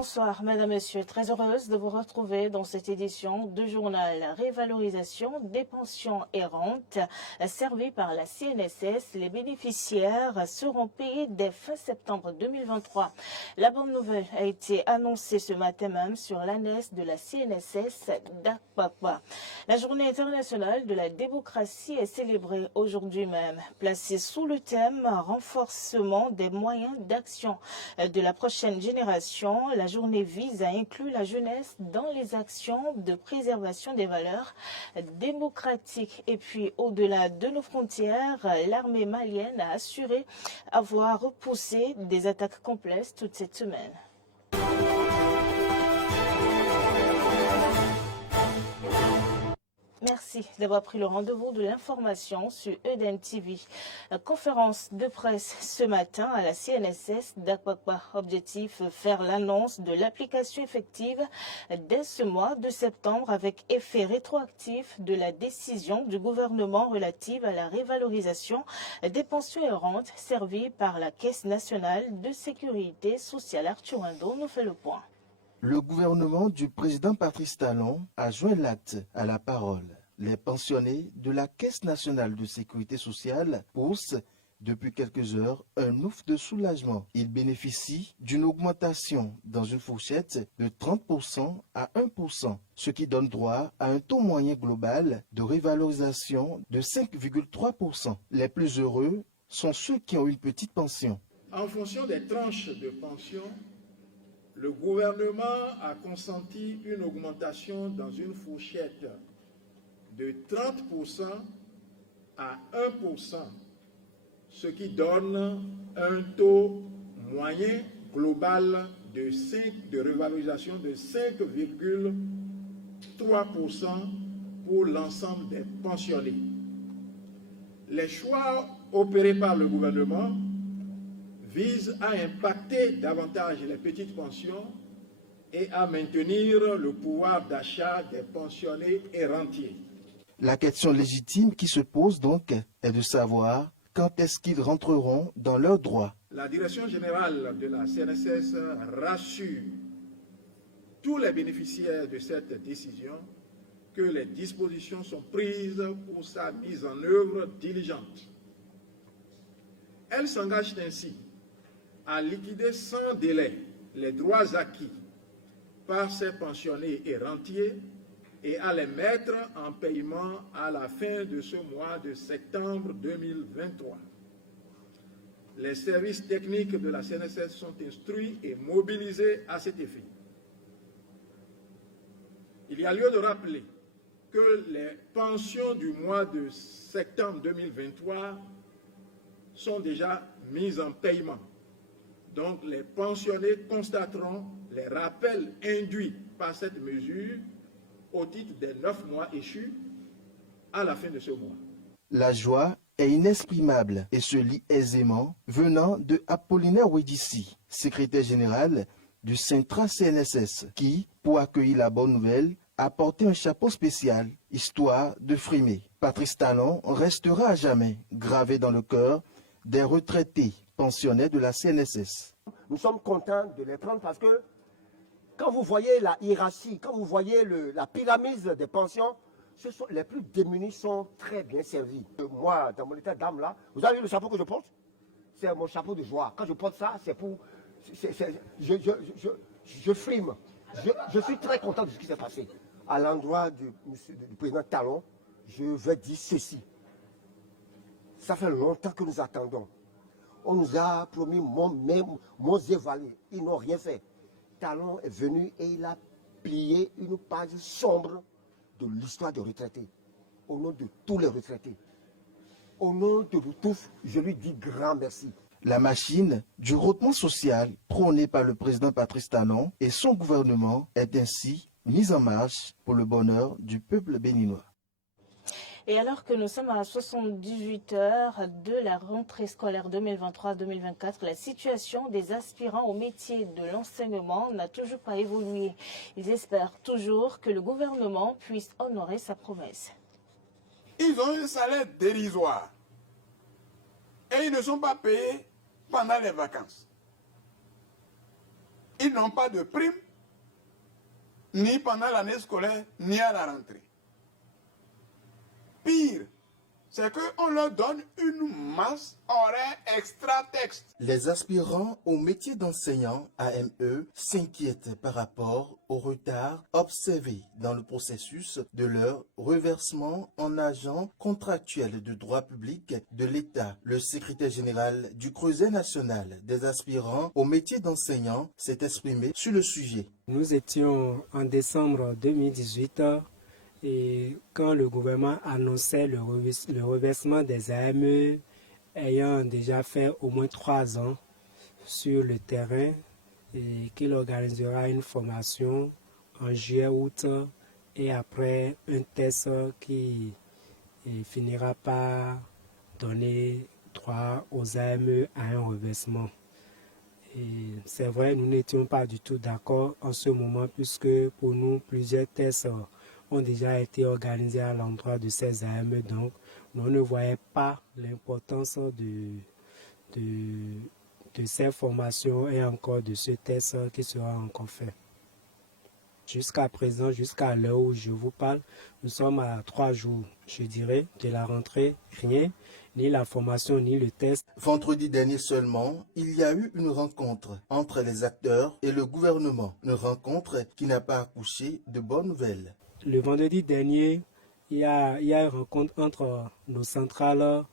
Bonsoir, mesdames, messieurs. Très heureuse de vous retrouver dans cette édition du journal Révalorisation des pensions errantes servie par la CNSS. Les bénéficiaires seront payés dès fin septembre 2023. La bonne nouvelle a été annoncée ce matin même sur l'ânesse de la CNSS d'Akpakpa. La journée internationale de la démocratie est célébrée aujourd'hui même. Placée sous le thème renforcement des moyens d'action de la prochaine génération, la journée vise à inclure la jeunesse dans les actions de préservation des valeurs démocratiques. Et puis, au-delà de nos frontières, l'armée malienne a assuré avoir repoussé des attaques complexes toute cette semaine. Merci d'avoir pris le rendez-vous de l'information sur Eden TV. Conférence de presse ce matin à la CNSS d'Akpakpa. Objectif, faire l'annonce de l'application effective dès ce mois de septembre avec effet rétroactif de la décision du gouvernement relative à la révalorisation des pensions errantes servies par la Caisse nationale de sécurité sociale. Arthur Indo nous fait le point. Le gouvernement du président Patrice Talon a joint l'acte à la parole. Les pensionnés de la Caisse nationale de sécurité sociale poussent depuis quelques heures un ouf de soulagement. Ils bénéficient d'une augmentation dans une fourchette de 30% à 1%, ce qui donne droit à un taux moyen global de révalorisation de 5,3%. Les plus heureux sont ceux qui ont une petite pension. En fonction des tranches de pension, le gouvernement a consenti une augmentation dans une fourchette de 30% à 1%, ce qui donne un taux moyen global de revalorisation de 5,3% pour l'ensemble des pensionnés. Les choix opérés par le gouvernement vise à impacter davantage les petites pensions et à maintenir le pouvoir d'achat des pensionnés et rentiers. La question légitime qui se pose donc est de savoir quand est-ce qu'ils rentreront dans leurs droits. La direction générale de la CNSS rassure tous les bénéficiaires de cette décision que les dispositions sont prises pour sa mise en œuvre diligente. Elle s'engage ainsi à liquider sans délai les droits acquis par ces pensionnés et rentiers et à les mettre en paiement à la fin de ce mois de septembre 2023. Les services techniques de la CNSS sont instruits et mobilisés à cet effet. Il y a lieu de rappeler que les pensions du mois de septembre 2023 sont déjà mises en paiement. Donc, les pensionnés constateront les rappels induits par cette mesure au titre des 9 mois échus à la fin de ce mois. La joie est inexprimable et se lit aisément venant de Apollinaire Wedissi, secrétaire général du Centra CNSS, qui, pour accueillir la bonne nouvelle, a porté un chapeau spécial, histoire de frimer. Patrice Talon restera à jamais gravé dans le cœur des retraités pensionnaires de la CNSS. Nous sommes contents de les prendre parce que quand vous voyez la hiérarchie, quand vous voyez la pyramide des pensions, les plus démunis sont très bien servis. Moi, dans mon état d'âme là, vous avez vu le chapeau que je porte? C'est mon chapeau de joie. Quand je porte ça, c'est pour... Je frime. Je suis très content de ce qui s'est passé. À l'endroit du président Talon, je vais dire ceci. Ça fait longtemps que nous attendons. On nous a promis mon évalué. Ils n'ont rien fait. Talon est venu et il a plié une page sombre de l'histoire des retraités. Au nom de tous les retraités. Au nom de nous tous, je lui dis grand merci. La machine du retournement social prônée par le président Patrice Talon et son gouvernement est ainsi mise en marche pour le bonheur du peuple béninois. Et alors que nous sommes à 78 heures de la rentrée scolaire 2023-2024, la situation des aspirants au métier de l'enseignement n'a toujours pas évolué. Ils espèrent toujours que le gouvernement puisse honorer sa promesse. Ils ont un salaire dérisoire et ils ne sont pas payés pendant les vacances. ils n'ont pas de prime, ni pendant l'année scolaire, ni à la rentrée. Pire, c'est qu'on leur donne une masse horaire extra-texte. Les aspirants au métier d'enseignant AME s'inquiètent par rapport au retard observé dans le processus de leur reversement en agent contractuel de droit public de l'État. Le secrétaire général du Creuset national des aspirants au métier d'enseignant s'est exprimé sur le sujet. Nous étions en décembre 2018 et quand le gouvernement annonçait le reversement des AME ayant déjà fait au moins 3 ans sur le terrain et qu'il organisera une formation en juillet-août et après un test qui finira par donner droit aux AME à un reversement. C'est vrai, nous n'étions pas du tout d'accord en ce moment puisque pour nous, plusieurs tests ont déjà été organisés à l'endroit de ces AME. Donc, nous ne voyons pas l'importance de ces formations et encore de ce test qui sera encore fait. Jusqu'à présent, jusqu'à l'heure où je vous parle, nous sommes à 3 jours, je dirais, de la rentrée. Rien, ni la formation, ni le test. Vendredi dernier seulement, il y a eu une rencontre entre les acteurs et le gouvernement. Une rencontre qui n'a pas accouché de bonnes nouvelles. Le vendredi dernier, il y a une rencontre entre nos centrales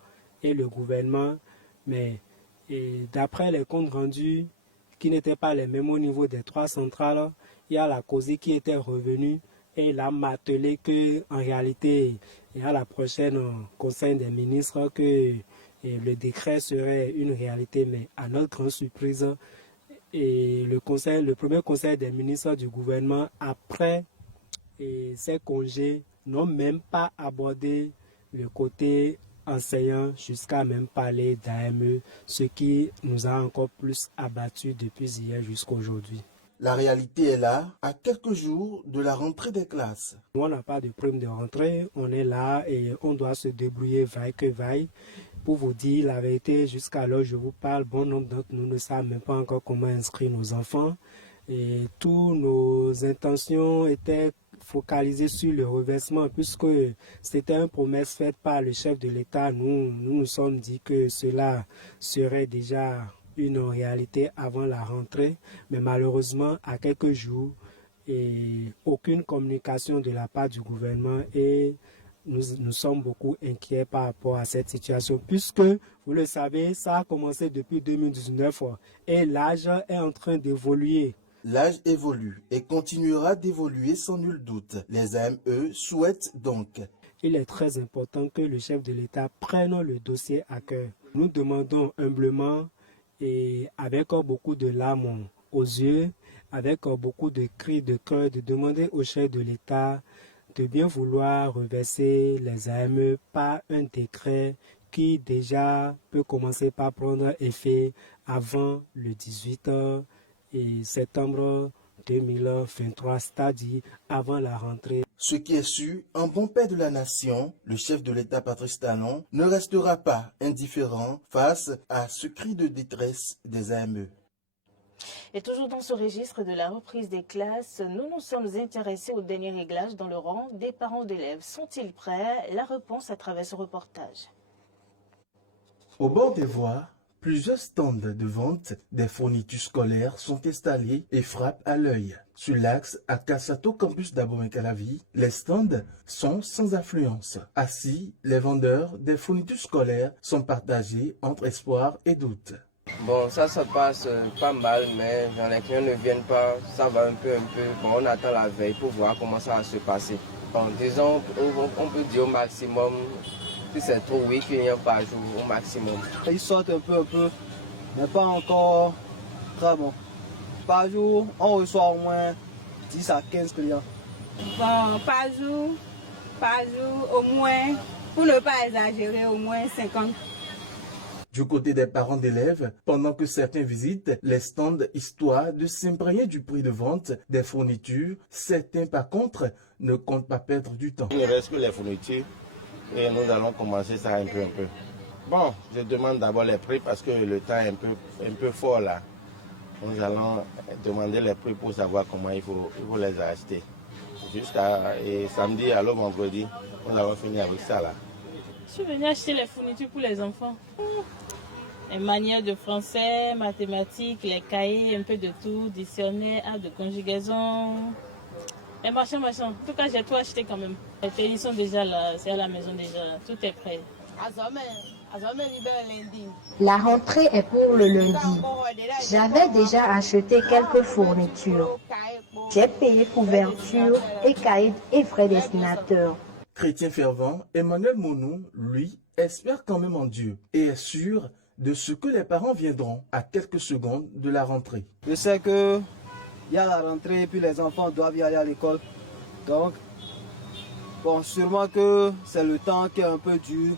et le gouvernement, mais d'après les comptes rendus qui n'étaient pas les mêmes au niveau des 3 centrales, il y a la COSI qui était revenue et il a martelé qu'en réalité, il y a la prochaine Conseil des ministres que le décret serait une réalité, mais à notre grande surprise, et le premier Conseil des ministres du gouvernement, après ces congés, n'ont même pas abordé le côté enseignant jusqu'à même parler d'AME, ce qui nous a encore plus abattus depuis hier jusqu'à aujourd'hui. La réalité est là, à quelques jours de la rentrée des classes. Nous, on n'a pas de prime de rentrée, on est là et on doit se débrouiller vaille que vaille. Pour vous dire la vérité, jusqu'à l'heure où je vous parle, bon nombre d'entre nous ne savent même pas encore comment inscrire nos enfants. Et toutes nos intentions étaient focalisées sur le reversement puisque c'était une promesse faite par le chef de l'État. Nous sommes dit que cela serait déjà une réalité avant la rentrée, mais malheureusement, à quelques jours, aucune communication de la part du gouvernement et nous sommes beaucoup inquiets par rapport à cette situation puisque, vous le savez, ça a commencé depuis 2019 et l'âge est en train d'évoluer. L'âge évolue et continuera d'évoluer sans nul doute. Les AME souhaitent donc. Il est très important que le chef de l'État prenne le dossier à cœur. Nous demandons humblement et avec beaucoup de larmes aux yeux, avec beaucoup de cris de cœur, de demander au chef de l'État de bien vouloir reverser les AME par un décret qui déjà peut commencer par prendre effet avant le 18 septembre 2023, c'est-à-dire avant la rentrée. Ce qui est sûr, un bon père de la nation, le chef de l'État Patrice Talon, ne restera pas indifférent face à ce cri de détresse des AME. Et toujours dans ce registre de la reprise des classes, nous nous sommes intéressés au dernier réglage dans le rang des parents d'élèves. Sont-ils prêts? La réponse à travers ce reportage. Au bord des voies, plusieurs stands de vente des fournitures scolaires sont installés et frappent à l'œil. Sur l'axe à Kassato Campus d'Abomey-Calavi, les stands sont sans affluence. Ainsi, les vendeurs des fournitures scolaires sont partagés entre espoir et doute. Bon, ça se passe pas mal, mais les clients ne viennent pas, ça va un peu. Bon, on attend la veille pour voir comment ça va se passer. Bon, disons, on peut dire au maximum, si c'est trop, 8 clients par jour au maximum. Ils sortent un peu, mais pas encore très bon. Par jour, on reçoit au moins 10 à 15 clients. Bon, par jour, au moins, pour ne pas exagérer, au moins 50. Du côté des parents d'élèves, pendant que certains visitent les stands histoire de s'imprégner du prix de vente des fournitures, certains par contre ne comptent pas perdre du temps. Il ne reste que les fournitures et nous allons commencer ça un peu. Bon, je demande d'abord les prix parce que le temps est un peu fort là. Nous allons demander les prix pour savoir comment il faut les acheter. Et samedi, alors vendredi, nous allons finir avec ça là. Je suis venue acheter les fournitures pour les enfants. Les manières de français, mathématiques, les cahiers, un peu de tout, dictionnaire, art de conjugaison. Et machin. En tout cas, j'ai tout acheté quand même. Les télés sont déjà là, c'est à la maison déjà, tout est prêt. La rentrée est pour le lundi. J'avais déjà acheté quelques fournitures. J'ai payé couverture et cahiers et frais destinateurs. Chrétien fervent, Emmanuel Monou, lui, espère quand même en Dieu et est sûr de ce que les parents viendront à quelques secondes de la rentrée. Je sais que il y a la rentrée et puis les enfants doivent y aller à l'école. Donc, bon, sûrement que c'est le temps qui est un peu dur.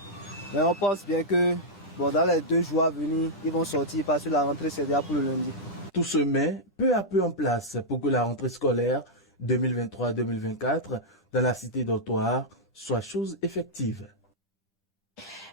Mais on pense bien que dans les 2 jours à venir, ils vont sortir parce que la rentrée c'est déjà pour le lundi. Tout se met peu à peu en place pour que la rentrée scolaire 2023-2024 dans la cité d'Autoire soit chose effective.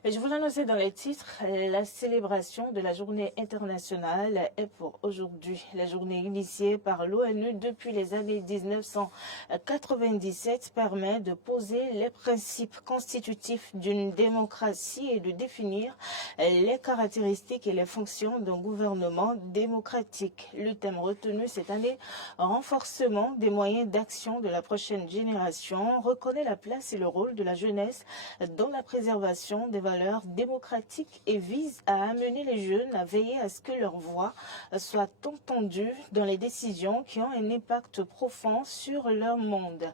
Je vous l'annonçais dans les titres, la célébration de la journée internationale est pour aujourd'hui. La journée initiée par l'ONU depuis les années 1997 permet de poser les principes constitutifs d'une démocratie et de définir les caractéristiques et les fonctions d'un gouvernement démocratique. Le thème retenu cette année, renforcement des moyens d'action de la prochaine génération, reconnaît la place et le rôle de la jeunesse dans la préservation des valeurs démocratiques et vise à amener les jeunes à veiller à ce que leur voix soit entendue dans les décisions qui ont un impact profond sur leur monde.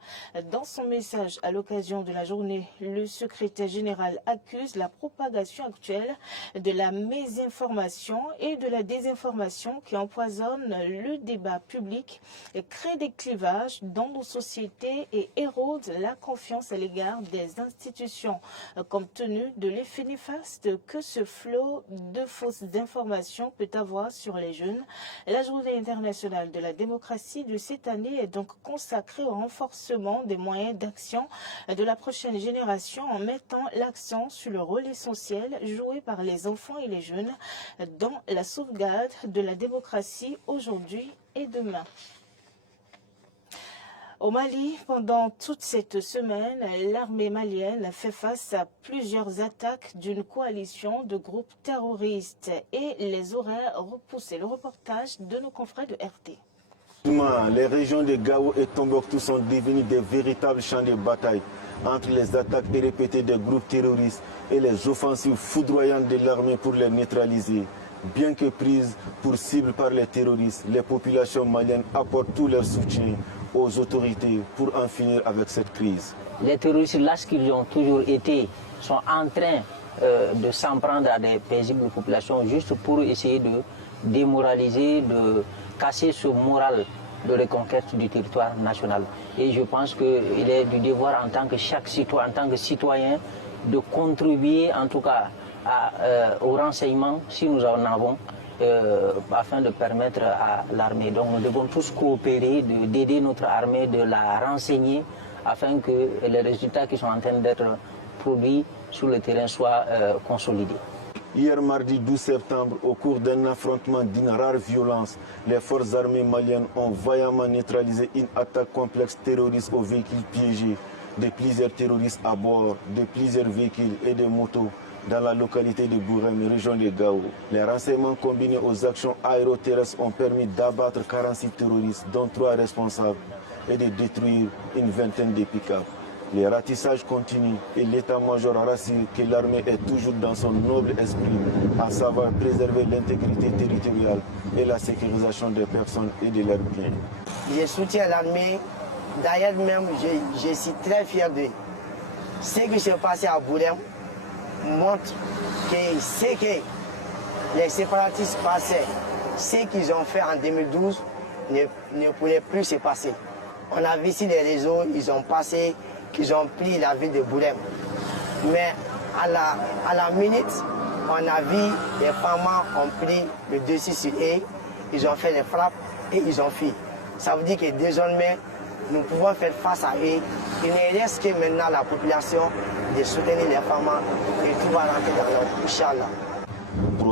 Dans son message à l'occasion de la journée, le secrétaire général accuse la propagation actuelle de la mésinformation et de la désinformation qui empoisonnent le débat public, créent des clivages dans nos sociétés et érodent la confiance à l'égard des institutions, compte tenu de l'effet néfaste que ce flot de fausses informations peut avoir sur les jeunes. La journée internationale de la démocratie de cette année est donc consacrée au renforcement des moyens d'action de la prochaine génération en mettant l'accent sur le rôle essentiel joué par les enfants et les jeunes dans la sauvegarde de la démocratie aujourd'hui et demain. Au Mali, pendant toute cette semaine, l'armée malienne fait face à plusieurs attaques d'une coalition de groupes terroristes et les aurait repoussés. Le reportage de nos confrères de RT. Les régions de Gao et Tombouctou sont devenues des véritables champs de bataille entre les attaques répétées des groupes terroristes et les offensives foudroyantes de l'armée pour les neutraliser. Bien que prises pour cible par les terroristes, les populations maliennes apportent tout leur soutien aux autorités pour en finir avec cette crise. Les terroristes, lorsqu'ils ont toujours été, sont en train de s'en prendre à des paisibles populations juste pour essayer de démoraliser, de casser ce moral de reconquête du territoire national. Et je pense qu'il est du devoir en tant que chaque citoyen, en tant que citoyen, de contribuer en tout cas au renseignement, si nous en avons, afin de permettre à l'armée. Donc nous devons tous coopérer, d'aider notre armée, de la renseigner, afin que les résultats qui sont en train d'être produits sur le terrain soient consolidés. Hier mardi 12 septembre, au cours d'un affrontement d'une rare violence, les forces armées maliennes ont vaillamment neutralisé une attaque complexe terroriste aux véhicules piégés, de plusieurs terroristes à bord, de plusieurs véhicules et de motos dans la localité de Bourem, région de Gao. Les renseignements combinés aux actions aéroterrestres ont permis d'abattre 46 terroristes, dont 3 responsables, et de détruire une vingtaine de pick-up. Les ratissages continuent et l'état-major rassure que l'armée est toujours dans son noble esprit, à savoir préserver l'intégrité territoriale et la sécurisation des personnes et de leurs biens. Je soutiens l'armée. D'ailleurs même, je suis très fier de ce qui s'est passé à Bourem. Montre que ce que les séparatistes passaient, ce qu'ils ont fait en 2012 ne pourrait plus se passer. On a vu sur les réseaux, ils ont passé, qu'ils ont pris la ville de Bourem. Mais à la minute, on a vu les femmes ont pris le dessus sur eux, ils ont fait les frappes et ils ont fui. Ça veut dire que désormais, nous pouvons faire face à eux. Il ne reste que maintenant la population de soutenir les femmes et tout va rentrer dans leur Inch'Allah.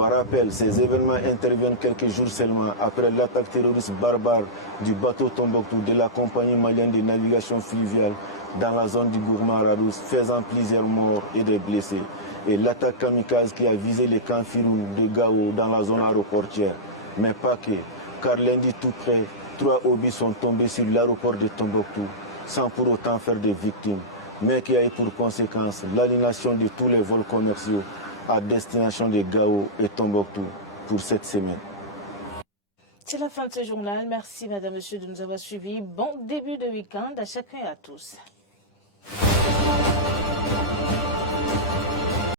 Pour rappel, ces événements interviennent quelques jours seulement après l'attaque terroriste barbare du bateau Tombouctou de la compagnie malienne de navigation fluviale dans la zone du Gourma-Radous, faisant plusieurs morts et des blessés. Et l'attaque kamikaze qui a visé les camps Firoun de Gao dans la zone aéroportière. Mais pas que, car lundi tout près, 3 obus sont tombés sur l'aéroport de Tombouctou, sans pour autant faire de victimes, mais qui a eu pour conséquence l'annulation de tous les vols commerciaux à destination de Gao et Tombouctou pour cette semaine. C'est la fin de ce journal. Merci, madame, monsieur, de nous avoir suivis. Bon début de week-end à chacun et à tous.